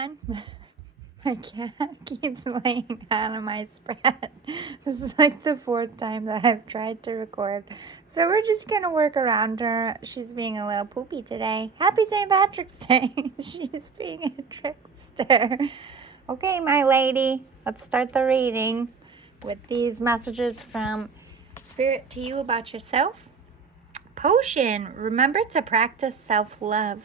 everyone. My cat keeps laying down on my spread. This is like the fourth time that I've tried to record. So we're just going to work around her. She's being a little poopy today. Happy St. Patrick's Day. She's being a trickster. Okay, my lady, let's start the reading with these messages from Spirit to you about yourself. Potion. Remember to practice self-love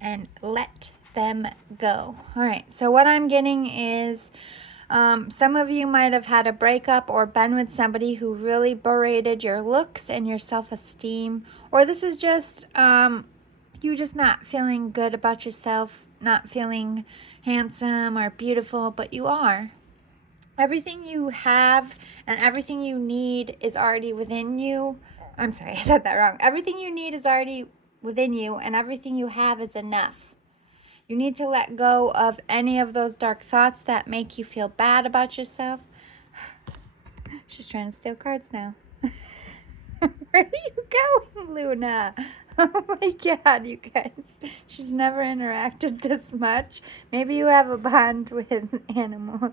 and let them go. All right, so what I'm getting is some of you might have had a breakup or been with somebody who really berated your looks and your self-esteem, or this is just you just not feeling good about yourself, not feeling handsome or beautiful, but you are. Everything you have and everything you need is already within you. I'm sorry, I said that wrong. Everything you need is already within you, and everything you have is enough. You need to let go of any of those dark thoughts that make you feel bad about yourself. She's trying to steal cards now. Where are you going, Luna? Oh my God, you guys. She's never interacted this much. Maybe you have a bond with animals.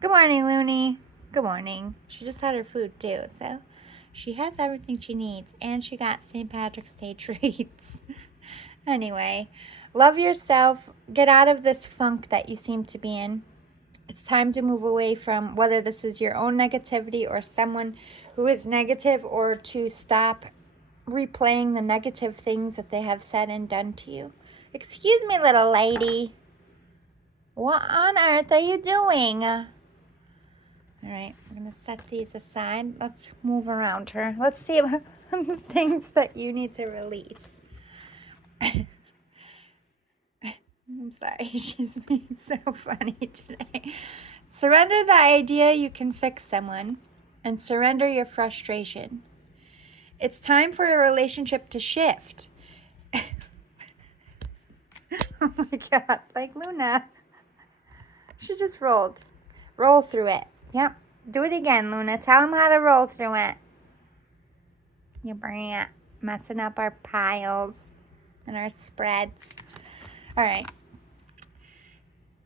Good morning, Looney. Good morning. She just had her food too, so she has everything she needs, and she got St. Patrick's Day treats. Anyway, love yourself. Get out of this funk that you seem to be in. It's time to move away from whether this is your own negativity or someone who is negative, or to stop replaying the negative things that they have said and done to you. Excuse me, little lady. What on earth are you doing? All right, I'm going to set these aside. Let's move around her. Let's see what things that you need to release. I'm sorry, she's being so funny today. Surrender the idea you can fix someone, and surrender your frustration. It's time for a relationship to shift. Oh my God, like Luna. She just rolled. Roll through it. Yep. Do it again, Luna. Tell them how to roll through it. You brat. Messing up our piles and our spreads. All right.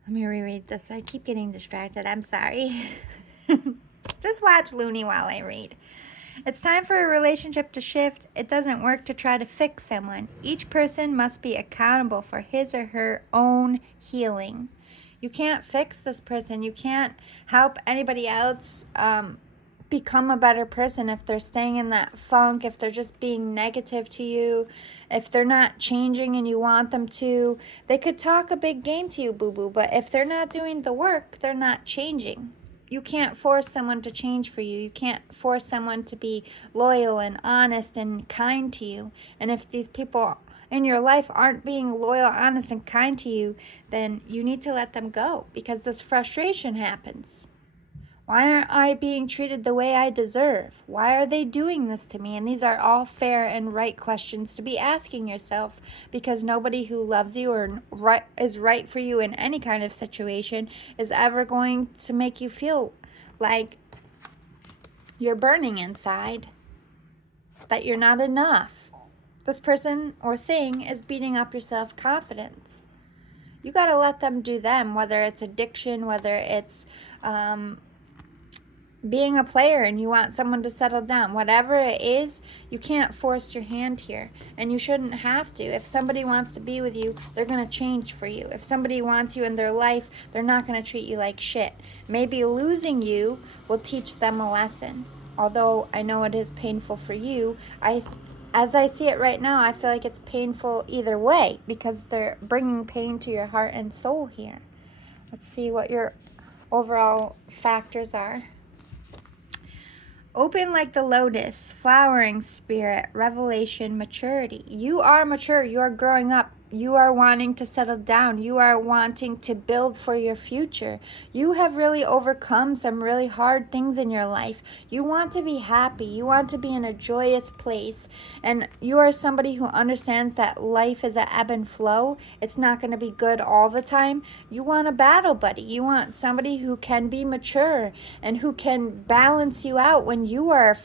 Let me reread this. I keep getting distracted. I'm sorry. Just watch Looney while I read. It's time for a relationship to shift. It doesn't work to try to fix someone. Each person must be accountable for his or her own healing. You can't fix this person. You can't help anybody else become a better person if they're staying in that funk, if they're just being negative to you, if they're not changing and you want them to. They could talk a big game to you, boo-boo, but if they're not doing the work, they're not changing. You can't force someone to change for you. You can't force someone to be loyal and honest and kind to you. And if these people in your life aren't being loyal, honest, and kind to you, then you need to let them go, because this frustration happens. Why aren't I being treated the way I deserve? Why are they doing this to me? And these are all fair and right questions to be asking yourself, because nobody who loves you or is right for you in any kind of situation is ever going to make you feel like you're burning inside, that you're not enough. This person or thing is beating up your self-confidence. You got to let them do them, whether it's addiction, whether it's being a player and you want someone to settle down. Whatever it is, you can't force your hand here, and you shouldn't have to. If somebody wants to be with you, they're going to change for you. If somebody wants you in their life, they're not going to treat you like shit. Maybe losing you will teach them a lesson. Although I know it is painful for you, as I see it right now, I feel like it's painful either way, because they're bringing pain to your heart and soul here. Let's see what your overall factors are. Open like the lotus, flowering spirit, revelation, maturity. You are mature. You are growing up. You are wanting to settle down. You are wanting to build for your future. You have really overcome some really hard things in your life. You want to be happy. You want to be in a joyous place. And you are somebody who understands that life is an ebb and flow. It's not going to be good all the time. You want a battle buddy. You want somebody who can be mature and who can balance you out when you are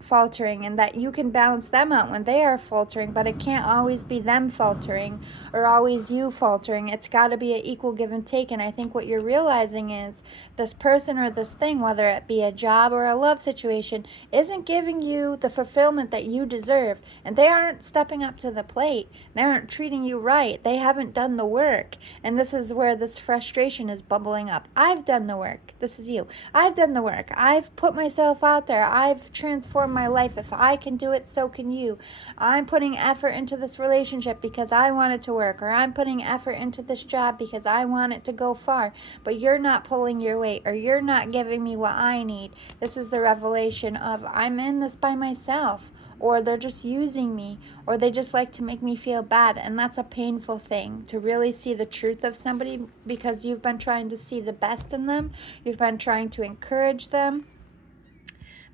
faltering, and that you can balance them out when they are faltering, but it can't always be them faltering or always you faltering. It's got to be an equal give and take. And I think what you're realizing is this person or this thing, whether it be a job or a love situation, isn't giving you the fulfillment that you deserve, and they aren't stepping up to the plate. They aren't treating you right. They haven't done the work. And this is where this frustration is bubbling up. I've done the work. This is you. I've done the work. I've put myself out there. I've transformed my life. If I can do it, so can you. I'm putting effort into this relationship because I want it to work, or I'm putting effort into this job because I want it to go far, but you're not pulling your weight, or you're not giving me what I need. This is the revelation of I'm in this by myself, or they're just using me, or they just like to make me feel bad. And that's a painful thing, to really see the truth of somebody, because you've been trying to see the best in them. You've been trying to encourage them.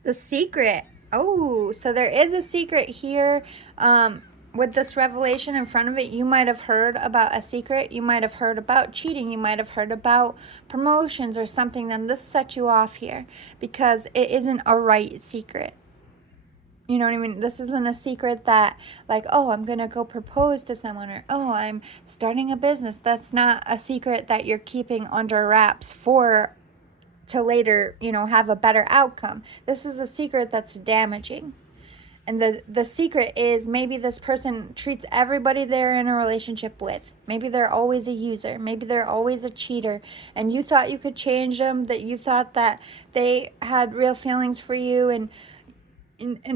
The secret. Oh, so there is a secret here. With this revelation in front of it, you might have heard about a secret. You might have heard about cheating. You might have heard about promotions or something. Then this sets you off here, because it isn't a right secret. You know what I mean? This isn't a secret that, like, oh, I'm going to go propose to someone, or, oh, I'm starting a business. That's not a secret that you're keeping under wraps to later, have a better outcome. This is a secret that's damaging. And the secret is, maybe this person treats everybody they're in a relationship with. Maybe they're always a user. Maybe they're always a cheater. And you thought you could change them, that you thought that they had real feelings for you. And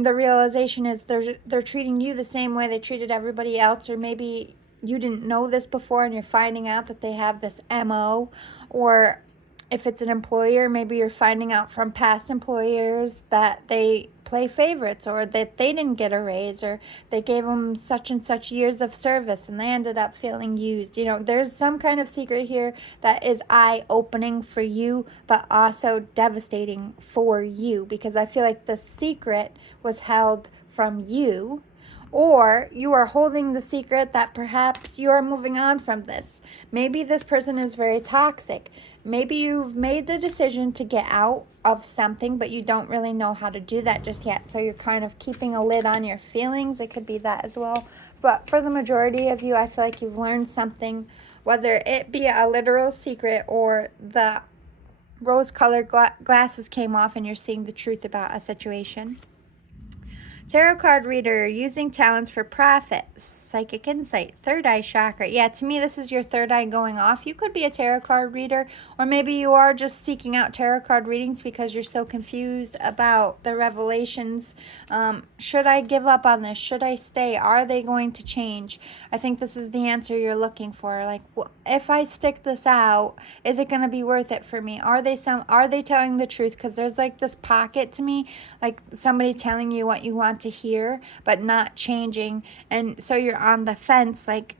the realization is they're treating you the same way they treated everybody else. Or maybe you didn't know this before and you're finding out that they have this MO. Or if it's an employer, maybe you're finding out from past employers that they play favorites, or that they didn't get a raise, or they gave them such and such years of service and they ended up feeling used. There's some kind of secret here that is eye-opening for you, but also devastating for you, because I feel like the secret was held from you. Or you are holding the secret that perhaps you are moving on from this. Maybe this person is very toxic. Maybe you've made the decision to get out of something, but you don't really know how to do that just yet. So you're kind of keeping a lid on your feelings. It could be that as well. But for the majority of you, I feel like you've learned something, whether it be a literal secret or the rose-colored glasses came off and you're seeing the truth about a situation. Tarot card reader, using talents for profit, psychic insight, third eye chakra. Yeah, to me, this is your third eye going off. You could be a tarot card reader, or maybe you are just seeking out tarot card readings because you're so confused about the revelations. Should I give up on this? Should I stay? Are they going to change? I think this is the answer you're looking for. Like, if I stick this out, is it going to be worth it for me? Are they telling the truth? Because there's like this pocket to me, like somebody telling you what you want to hear, but not changing. And so you're on the fence. Like,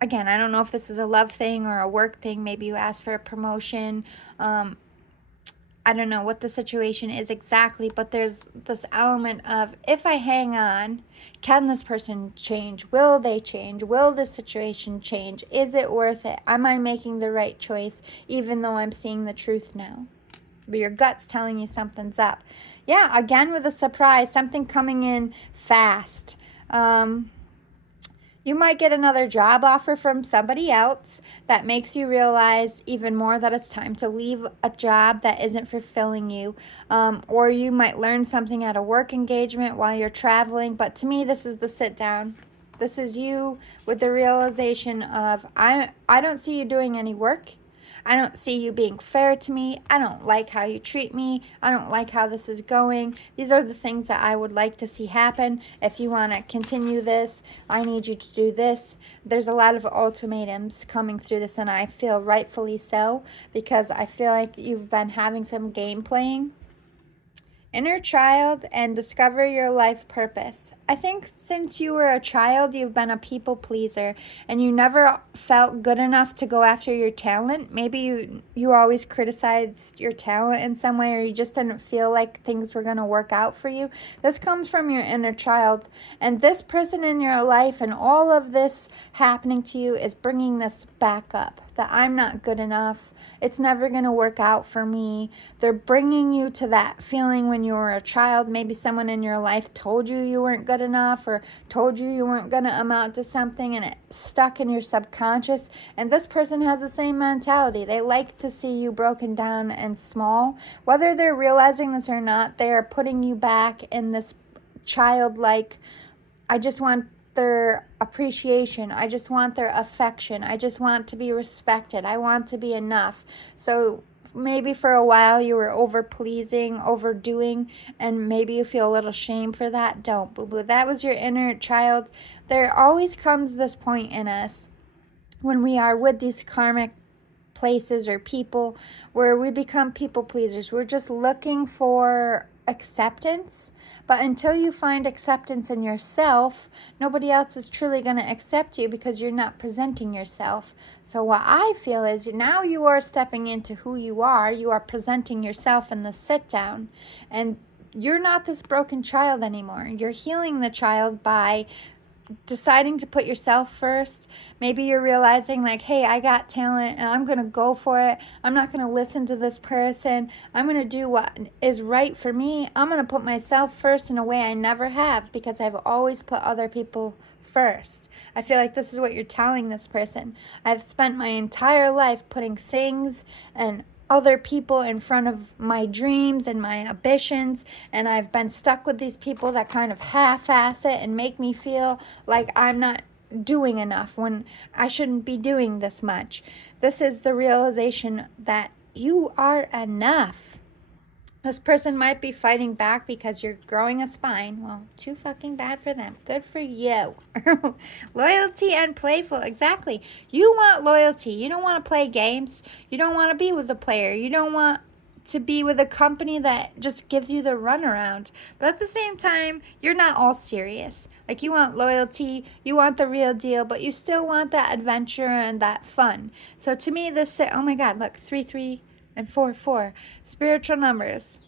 again, I don't know if this is a love thing or a work thing. Maybe you asked for a promotion. I don't know what the situation is exactly, but there's this element of, if I hang on, can this person change? Will they change? Will this situation change? Is it worth it? Am I making the right choice, even though I'm seeing the truth now? But your gut's telling you something's up. Yeah, again with a surprise, something coming in fast. You might get another job offer from somebody else that makes you realize even more that it's time to leave a job that isn't fulfilling you. Or you might learn something at a work engagement while you're traveling. But to me, this is the sit down. This is you with the realization of, I don't see you doing any work. I don't see you being fair to me. I don't like how you treat me. I don't like how this is going. These are the things that I would like to see happen. If you want to continue this, I need you to do this. There's a lot of ultimatums coming through this, and I feel rightfully so, because I feel like you've been having some game playing. Inner child and discover your life purpose. I think since you were a child, you've been a people pleaser and you never felt good enough to go after your talent. Maybe you always criticized your talent in some way, or you just didn't feel like things were going to work out for you. This comes from your inner child, and this person in your life and all of this happening to you is bringing this back up. that I'm not good enough. It's never going to work out for me. They're bringing you to that feeling when you were a child. Maybe someone in your life told you weren't good enough, or told you weren't going to amount to something, and it stuck in your subconscious. And this person has the same mentality. They like to see you broken down and small. Whether they're realizing this or not, they are putting you back in this childlike, I just want their appreciation. I just want their affection. I just want to be respected. I want to be enough. So maybe for a while you were over pleasing, overdoing, and maybe you feel a little shame for that. Don't, boo boo. That was your inner child. There always comes this point in us when we are with these karmic places or people where we become people pleasers. We're just looking for acceptance. But until you find acceptance in yourself, nobody else is truly going to accept you because you're not presenting yourself. So what I feel is now you are stepping into who you are. You are presenting yourself in the sit down. And you're not this broken child anymore. You're healing the child by deciding to put yourself first. Maybe you're realizing like, hey, I got talent and I'm going to go for it. I'm not going to listen to this person. I'm going to do what is right for me. I'm going to put myself first in a way I never have because I've always put other people first. I feel like this is what you're telling this person. I've spent my entire life putting things and other people in front of my dreams and my ambitions, and I've been stuck with these people that kind of half-ass it and make me feel like I'm not doing enough when I shouldn't be doing this much. This is the realization that you are enough. This person might be fighting back because you're growing a spine. Well, too fucking bad for them. Good for you. Loyalty and playful. Exactly. You want loyalty. You don't want to play games. You don't want to be with a player. You don't want to be with a company that just gives you the runaround. But at the same time, you're not all serious. Like, you want loyalty, you want the real deal, but you still want that adventure and that fun. So to me, this, oh my God, look, 3, 3, and 4, 4. Spiritual numbers.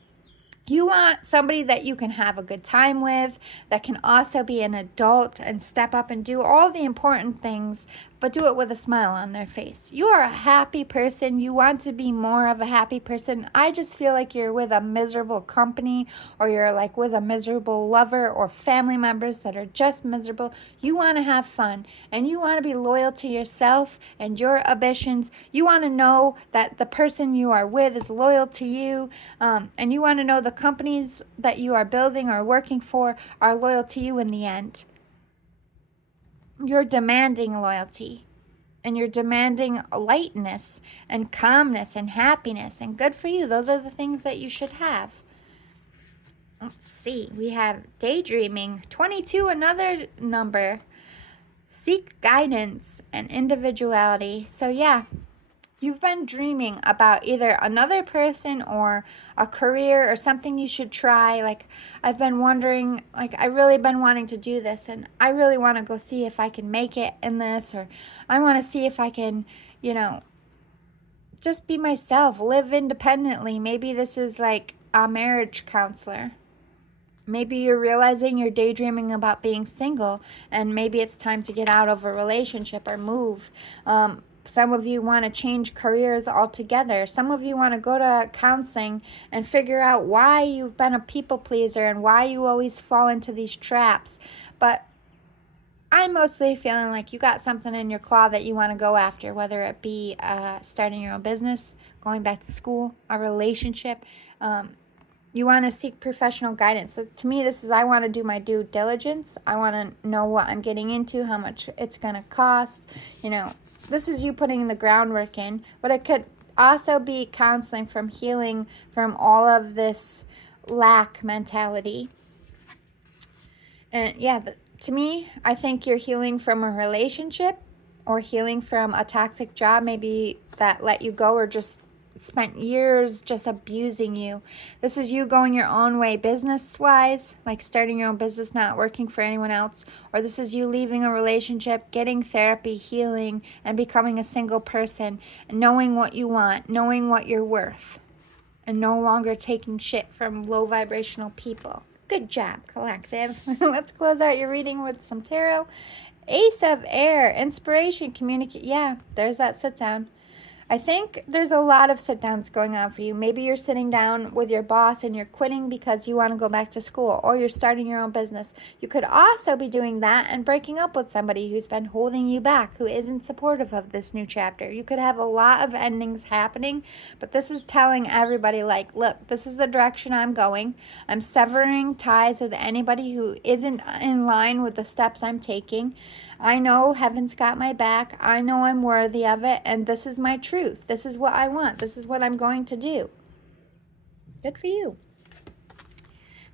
You want somebody that you can have a good time with, that can also be an adult and step up and do all the important things, but do it with a smile on their face. You are a happy person. You want to be more of a happy person. I just feel like you're with a miserable company, or you're like with a miserable lover or family members that are just miserable. You want to have fun, and you want to be loyal to yourself and your ambitions. You want to know that the person you are with is loyal to you, and you want to know the companies that you are building or working for are loyal to you in the end. You're demanding loyalty, and you're demanding lightness and calmness and happiness, and good for you. Those are the things that you should have. Let's see. We have daydreaming. 22, another number. Seek guidance and individuality. So yeah, you've been dreaming about either another person or a career or something you should try. Like, I've been wondering, like, I really been wanting to do this, and I really want to go see if I can make it in this, or I want to see if I can, just be myself, live independently. Maybe this is like a marriage counselor. Maybe you're realizing you're daydreaming about being single, and maybe it's time to get out of a relationship or move. Some of you want to change careers altogether. Some of you want to go to counseling and figure out why you've been a people pleaser and why you always fall into these traps. But I'm mostly feeling like you got something in your claw that you want to go after, whether it be starting your own business, going back to school, a relationship. You want to seek professional guidance. So to me, this is, I want to do my due diligence. I want to know what I'm getting into, how much it's going to cost. This is you putting the groundwork in, but it could also be counseling from healing from all of this lack mentality. And yeah, to me, I think you're healing from a relationship or healing from a toxic job, maybe that let you go or just spent years just abusing you. This is you going your own way business-wise, like starting your own business, not working for anyone else. Or this is you leaving a relationship, getting therapy, healing, and becoming a single person, and knowing what you want, knowing what you're worth, and no longer taking shit from low vibrational people. Good job, collective. Let's close out your reading with some tarot. Ace of Air, inspiration, communicate. Yeah, there's that sit down. I think there's a lot of sit downs going on for you. Maybe you're sitting down with your boss and you're quitting because you want to go back to school, or you're starting your own business. You could also be doing that and breaking up with somebody who's been holding you back, who isn't supportive of this new chapter. You could have a lot of endings happening, but this is telling everybody, like, look, this is the direction I'm going. I'm severing ties with anybody who isn't in line with the steps I'm taking. I know heaven's got my back. I know I'm worthy of it, and this is my truth. This is what I want. This is what I'm going to do. Good for you.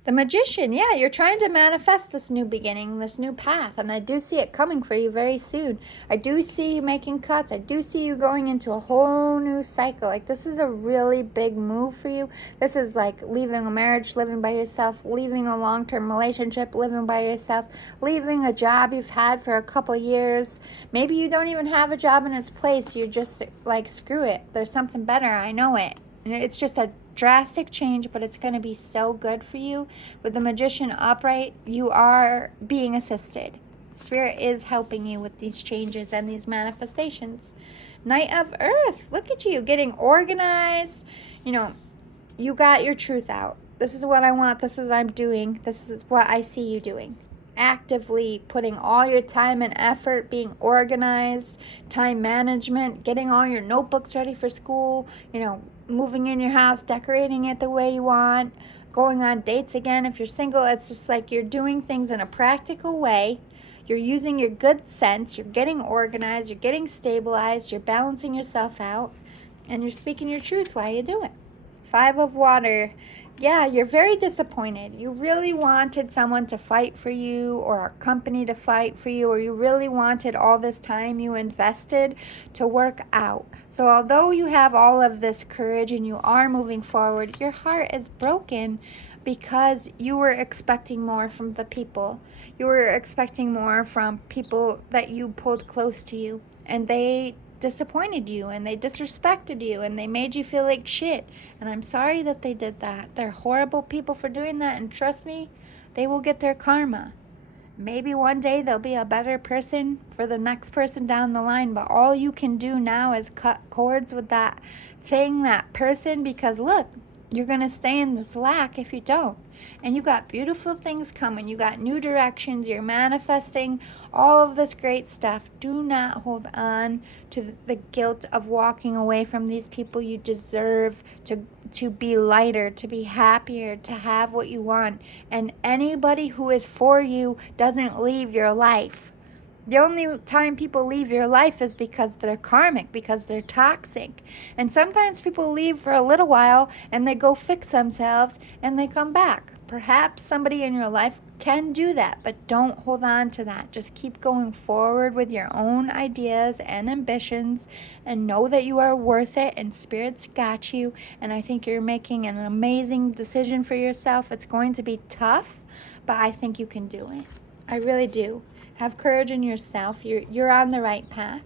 The Magician, yeah, you're trying to manifest this new beginning, this new path, and I do see it coming for you very soon. I do see you making cuts. I do see you going into a whole new cycle. Like, this is a really big move for you. This is like leaving a marriage, living by yourself, leaving a long-term relationship, living by yourself, leaving a job you've had for a couple years. Maybe you don't even have a job in its place. You're just like, screw it. There's something better. I know it. And it's just a drastic change, but it's going to be so good for you. With the Magician upright, you are being assisted. Spirit is helping you with these changes and these manifestations. Knight of Earth, look at you getting organized. You know, you got your truth out. This is what I want. This is what I'm doing. This is what I see you doing. Actively putting all your time and effort, being organized, time management, getting all your notebooks ready for school, you know, moving in your house, decorating it the way you want, going on dates again. If you're single, it's just like you're doing things in a practical way. You're using your good sense. You're getting organized. You're getting stabilized. You're balancing yourself out. And you're speaking your truth while you do it. Five of Water. Yeah, you're very disappointed. You really wanted someone to fight for you, or a company to fight for you, or you really wanted all this time you invested to work out. So although you have all of this courage and you are moving forward, your heart is broken because you were expecting more from the people. You were expecting more from people that you pulled close to you, and they disappointed you and they disrespected you and they made you feel like shit. And I'm sorry that they did that. They're horrible people for doing that, and trust me, they will get their karma. Maybe one day they'll be a better person for the next person down the line, but all you can do now is cut cords with that thing, that person, because look, you're going to stay in this lack if you don't. And you got beautiful things coming. You got new directions. You're manifesting all of this great stuff. Do not hold on to the guilt of walking away from these people. You deserve to be lighter, to be happier, to have what you want. And anybody who is for you doesn't leave your life. The only time people leave your life is because they're karmic, because they're toxic. And sometimes people leave for a little while and they go fix themselves and they come back. Perhaps somebody in your life can do that, but don't hold on to that. Just keep going forward with your own ideas and ambitions, and know that you are worth it and Spirit's got you. And I think you're making an amazing decision for yourself. It's going to be tough, but I think you can do it. I really do. Have courage in yourself. You're on the right path.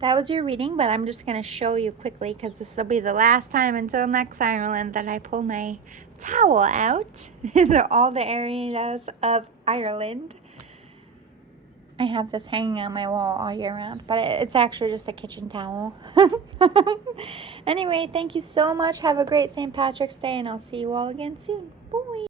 That was your reading, but I'm just going to show you quickly because this will be the last time until next Ireland that I pull my towel out in all the areas of Ireland. I have this hanging on my wall all year round, but it's actually just a kitchen towel. Anyway, thank you so much. Have a great St. Patrick's Day, and I'll see you all again soon. Bye.